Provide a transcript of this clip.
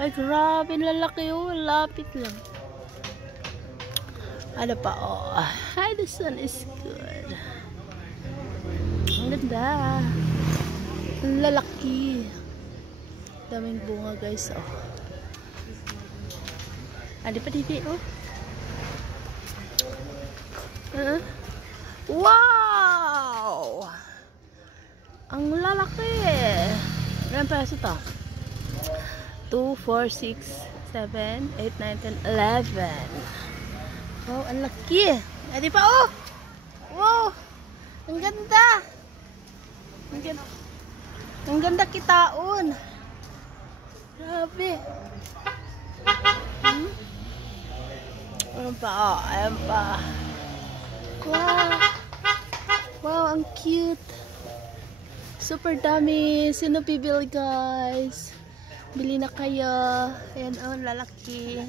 Ay, grabe, lalaki oh. Lapit lang. Ano pa, oh. Hi, the sun is good. Ang ganda. Ang lalaki. Daming bunga, guys, oh. Ano pa dito, oh. Wow! Ang lalaki. Ilan peso to? 2, 4, 6, 7, 8, 9, 10, 11. Wow, ang laki. Di pa, oh! Wow! Ang ganda! Ang ganda. Ang ganda kitaon. Grabe. Ayan pa, oh. Ayan pa. Wow! Wow, ang cute. Super dami. Sino bibili, guys? Bili na kayo. Ayan, oh, lalaki.